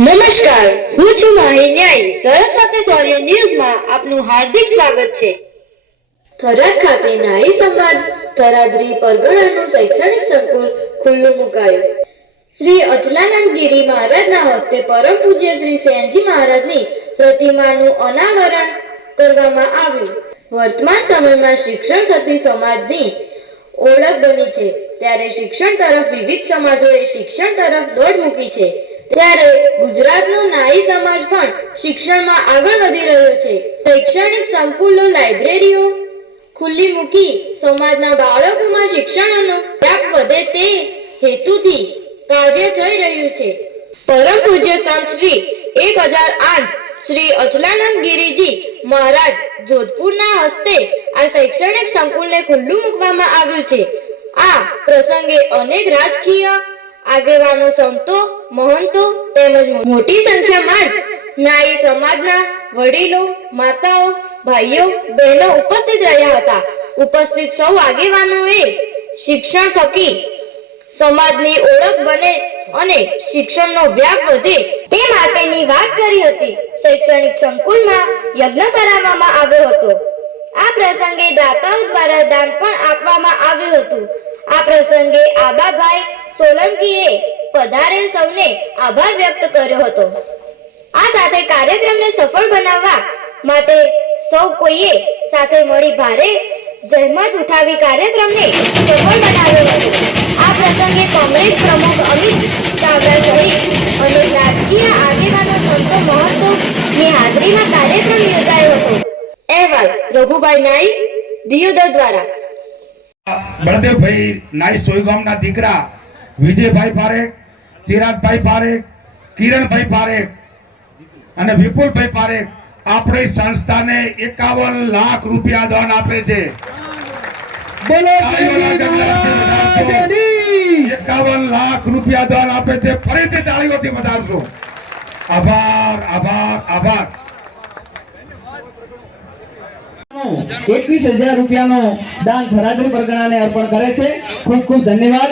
નમસ્કાર, હું છું માહી ન્યાયી. સરસ્વતી સૌર્ય ન્યૂઝમાં આપનું હાર્દિક સ્વાગત છે. થરાદ ખાતે નાઈ સમાજ થરાદરી પરગણાનું શૈક્ષણિક સંકુલ ખુલ્લું મુકાયું. શ્રી અચલાનંદ ગિરી મહારાજના હસ્તે પરમ પૂજ્ય શ્રી સેનજી મહારાજની પ્રતિમાનું અનાવરણ કરવામાં આવ્યું. વર્તમાન સમયમાં શિક્ષણ થતી સમાજની ઓળખ બની છે, ત્યારે શિક્ષણ તરફ વિવિધ સમાજોએ શિક્ષણ તરફ દોડ મૂકી છે. ત્યારે ગુજરાતનો નાઈ સમાજ પણ શિક્ષણમાં આગળ વધી રહ્યો છે. શૈક્ષણિક સંકુલો, લાઇબ્રેરીઓ ખુલ્લી મૂકી સમાજના બાળકોમાં શિક્ષણનો વ્યાપ વધે તે હેતુથી કાર્ય થઈ રહ્યું છે. પરમ પૂજ્ય સંત શ્રી 1008 શ્રી અચલાનંદ ગિરીજી મહારાજ જોધપુરના હસ્તે આ શૈક્ષણિક સંકુલને ખુલ્લું મૂકવામાં આવ્યું છે. આ પ્રસંગે અનેક રાજકીય આગેવાનો, સંતો, મહંતો તેમજ મોટી સંખ્યામાં જ નાઈ સમાજના વડીલો, માતાઓ, ભાઈઓ, બહેનો ઉપસ્થિત રહ્યા હતા. ઉપસ્થિત સૌ આગેવાનોએ શિક્ષણ થકી સમાજની ઓળખ બને અને શિક્ષણનો વ્યાપ વધે તે માટેની વાત કરી હતી. શૈક્ષણિક સંકુલમાં યજ્ઞ કરાવવામાં આવ્યો હતો. આ પ્રસંગે દાતાઓ દ્વારા દાન પણ આપવામાં આવ્યું હતું. આ પ્રસંગે આબાભાઈ સોલંકીએ પધારેલ સૌને આભાર વ્યક્ત કર્યો હતો. આ સાથે કાર્યક્રમને સફળ બનાવવા માટે સૌ કોઈએ સાથે મળી ભારે જહેમત ઉઠાવી કાર્યક્રમને સફળ બનાવ્યો હતો. આ પ્રસંગે કોંગ્રેસ પ્રમુખ અમિત ચાવડા સહિત અનેક રાજકીય આગેવાનો, સંતો, મહંતોની હાજરીમાં કાર્યક્રમ યોજાયો હતો. અહેવાલ રઘુભાઈ નાઈ, દિયોદર દ્વારા. બળદેવભાઈ નાઈ સોયગામના દીકરા વિજયભાઈ પારેખ, ચિરાગભાઈ પારેખ, કિરણભાઈ પારેખ અને વિપુલભાઈ પારેખ આપણી સંસ્થાને 51 લાખ રૂપિયા દાન આપે છે. 51 લાખ રૂપિયા દાન આપે છે. ફરીથી તાળીઓથી વધારશો. આભાર, આભાર, આભાર. 21,000 રૂપિયાનો દાન થરાદરી પરગણાને અર્પણ કરે છે. ખૂબ ખૂબ ધન્યવાદ.